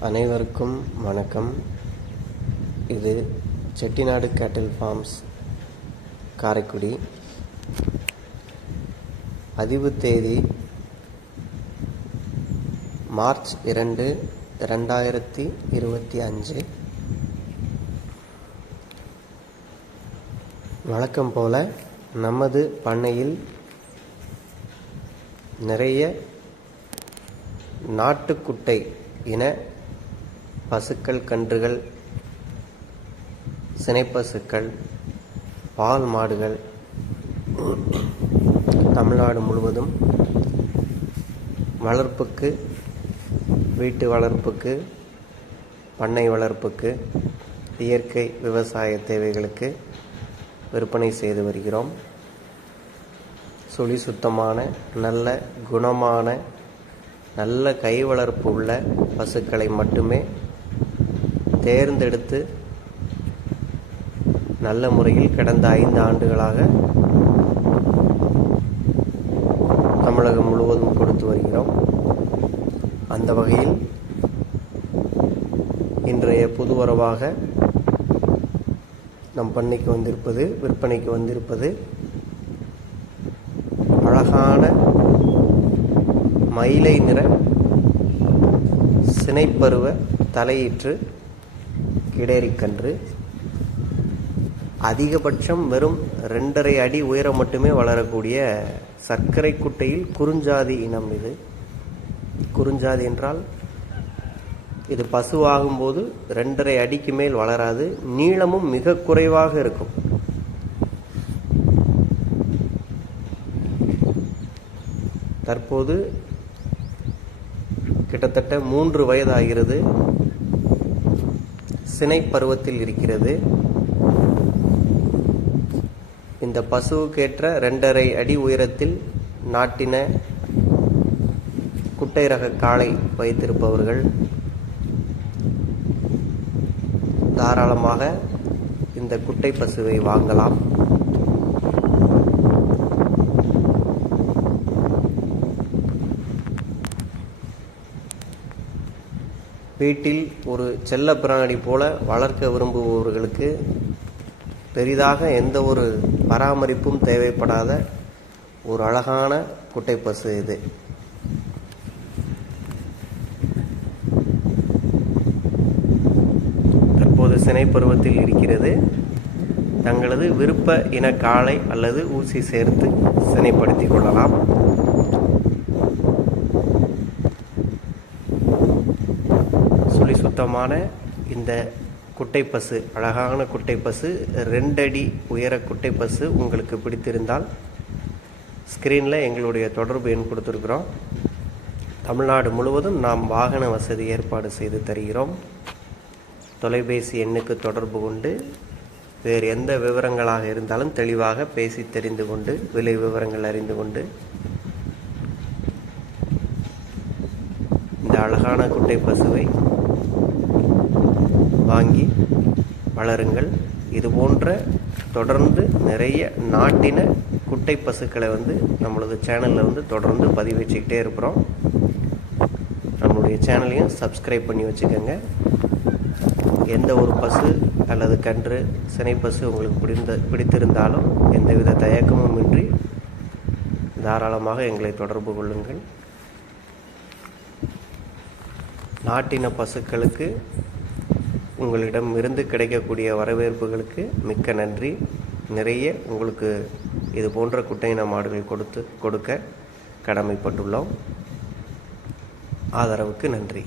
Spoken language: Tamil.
அனைவருக்கும் வணக்கம். இது செட்டிநாடு கேட்டில் ஃபார்ம்ஸ் காரைக்குடி. பதிவு தேதி மார்ச் இரண்டு ரெண்டாயிரத்தி இருபத்தி அஞ்சு. வழக்கம் போல நமது பண்ணையில் நிறைய நாட்டுக்குட்டை இன பசுக்கள் கன்றுகள் சினைப்பசுக்கள் பால் மாடுகள் தமிழ்நாடு முழுவதும் வளர்ப்புக்கு வீட்டு வளர்ப்புக்கு பண்ணை வளர்ப்புக்கு இயற்கை விவசாய தேவைகளுக்கு விற்பனை செய்து வருகிறோம். சுழி சுத்தமான நல்ல குணமான நல்ல கை வளர்ப்பு உள்ள பசுக்களை மட்டுமே தேர்ந்தெடுத்து நல்ல முறையில் கடந்த ஐந்து ஆண்டுகளாக தமிழகம் முழுவதும் கொடுத்து வருகிறோம். அந்த வகையில் இன்றைய புதுவரவாக நம் பண்ணைக்கு வந்திருப்பது விற்பனைக்கு வந்திருப்பது அழகான மயிலை நிற சினைப்பருவ தலையீற்று கிடேரிக்கன்று அதிகபட்சம் வெறும் ரெண்டரை அடி உயரம் மட்டுமே வளரக்கூடிய சர்க்கரை குட்டையில் குறுஞ்சாதி இனம் இது. குறுஞ்சாதி என்றால் இது பசுவாகும்போது ரெண்டரை அடிக்கு மேல் வளராது நீளமும் மிக குறைவாக இருக்கும். தற்போது கிட்டத்தட்ட மூன்று வயதாகிறது. சினை பருவத்தில் இருக்கிறது. இந்த பசுவுக்கேற்ற ரெண்டரை அடி உயரத்தில் நாட்டின குட்டை ரக காளை வைத்திருப்பவர்கள் தாராளமாக இந்த குட்டை பசுவை வாங்கலாம். வீட்டில் ஒரு செல்ல பிராணி போல வளர்க்க விரும்புபவர்களுக்கு பெரிதாக எந்த ஒரு பராமரிப்பும் தேவைப்படாத ஒரு அழகான குட்டை பசு இது. தற்போது சினை பருவத்தில் இருக்கிறது. தங்களது விருப்ப இன காலை அல்லது ஊசி சேர்த்து சினைப்படுத்திக் கொள்ளலாம் சுழி சுத்தமான இந்த குட்டை பசு அழகான குட்டை பசு ரெண்டடி உயர குட்டை பசு உங்களுக்கு பிடித்திருந்தால் ஸ்க்ரீனில் எங்களுடைய தொடர்பு எண் கொடுத்துருக்குறோம். தமிழ்நாடு முழுவதும் நாம் வாகன வசதி ஏற்பாடு செய்து தருகிறோம். தொலைபேசி எண்ணுக்கு தொடர்பு கொண்டு வேறு எந்த விவரங்களாக இருந்தாலும் தெளிவாக பேசி தெரிந்து கொண்டு விலை விவரங்கள் அறிந்து கொண்டு இந்த அழகான குட்டை பசுவை வாங்கி வளருங்கள். இது போன்ற தொடர்ந்து நிறைய நாட்டின குட்டை பசுக்களை வந்து நம்மளது சேனலில் வந்து தொடர்ந்து பதிவேற்றிக்கிட்டே இருக்கிறோம். நம்மளுடைய சேனலையும் சப்ஸ்கிரைப் பண்ணி வச்சுக்கோங்க. எந்த ஒரு பசு அல்லது கன்று சினை பசு உங்களுக்கு பிடிந்த பிடித்திருந்தாலும் எந்தவித தயக்கமும் இன்றி தாராளமாக எங்களை தொடர்பு கொள்ளுங்கள். நாட்டின பசுக்களுக்கு உங்களிடம் இருந்து கிடைக்கக்கூடிய வரவேற்புகளுக்கு மிக்க நன்றி. நிறைய உங்களுக்கு இது போன்ற குட்டையின மாடுகள் கொடுத்து கொடுக்க கடமைப்பட்டுள்ளோம். ஆதரவுக்கு நன்றி.